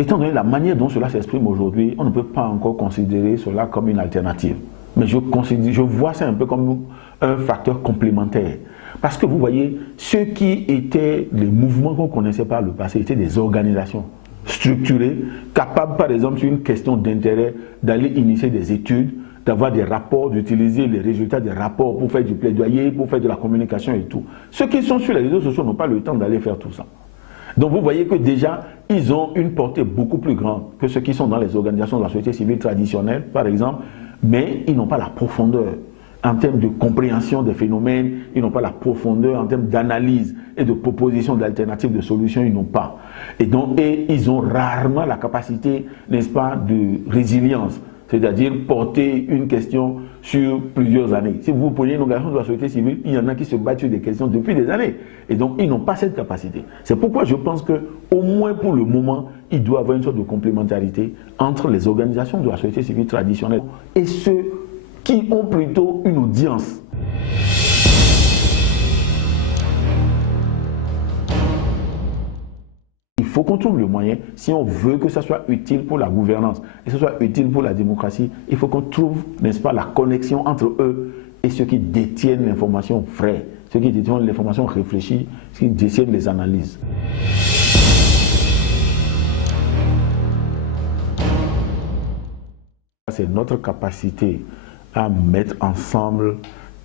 étant donné la manière dont cela s'exprime aujourd'hui, on ne peut pas encore considérer cela comme une alternative. Mais je vois ça un peu comme un facteur complémentaire. Parce que vous voyez, ceux qui étaient les mouvements qu'on connaissait par le passé étaient des organisations structurées, capables par exemple sur une question d'intérêt d'aller initier des études, d'avoir des rapports, d'utiliser les résultats des rapports pour faire du plaidoyer, pour faire de la communication et tout. Ceux qui sont sur les réseaux sociaux n'ont pas le temps d'aller faire tout ça. Donc vous voyez que déjà, ils ont une portée beaucoup plus grande que ceux qui sont dans les organisations de la société civile traditionnelle, par exemple, mais ils n'ont pas la profondeur en termes de compréhension des phénomènes, ils n'ont pas la profondeur en termes d'analyse et de proposition d'alternatives, de solutions, ils n'ont pas. Et donc, ils ont rarement la capacité, n'est-ce pas, de résilience, c'est-à-dire porter une question sur plusieurs années. Si vous prenez une organisation de la société civile, il y en a qui se battent sur des questions depuis des années. Et donc, ils n'ont pas cette capacité. C'est pourquoi je pense qu'au moins pour le moment, il doit y avoir une sorte de complémentarité entre les organisations de la société civile traditionnelle et ceux qui ont plutôt une audience. Il faut qu'on trouve le moyen, si on veut que ça soit utile pour la gouvernance et que ça soit utile pour la démocratie, il faut qu'on trouve, n'est-ce pas, la connexion entre eux et ceux qui détiennent l'information vraie, ceux qui détiennent l'information réfléchie, ceux qui détiennent les analyses. C'est notre capacité à mettre ensemble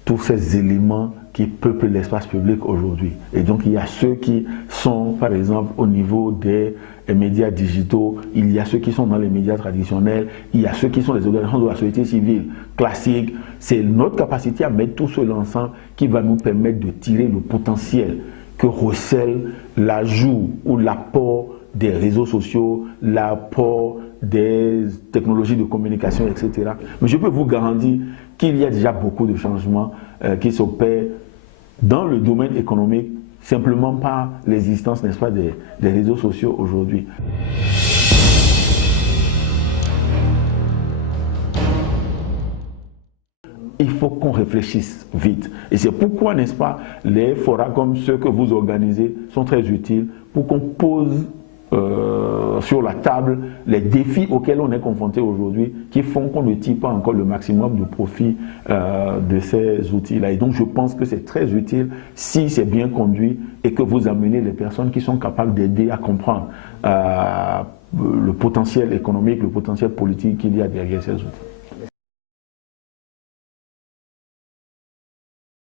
tous ces éléments qui peuplent l'espace public aujourd'hui. Et donc il y a ceux qui sont, par exemple, au niveau des médias digitaux, il y a ceux qui sont dans les médias traditionnels, il y a ceux qui sont les organisations de la société civile classique. C'est notre capacité à mettre tout cela ensemble qui va nous permettre de tirer le potentiel que recèle l'ajout ou l'apport des réseaux sociaux, l'apport des technologies de communication, etc. Mais je peux vous garantir qu'il y a déjà beaucoup de changements qui s'opèrent dans le domaine économique, simplement par l'existence, n'est-ce pas, des réseaux sociaux aujourd'hui. Il faut qu'on réfléchisse vite. Et c'est pourquoi, n'est-ce pas, les forats comme ceux que vous organisez sont très utiles pour qu'on pose sur la table les défis auxquels on est confronté aujourd'hui qui font qu'on ne tire pas encore le maximum de profit de ces outils-là. Et donc je pense que c'est très utile si c'est bien conduit et que vous amenez les personnes qui sont capables d'aider à comprendre le potentiel économique, le potentiel politique qu'il y a derrière ces outils.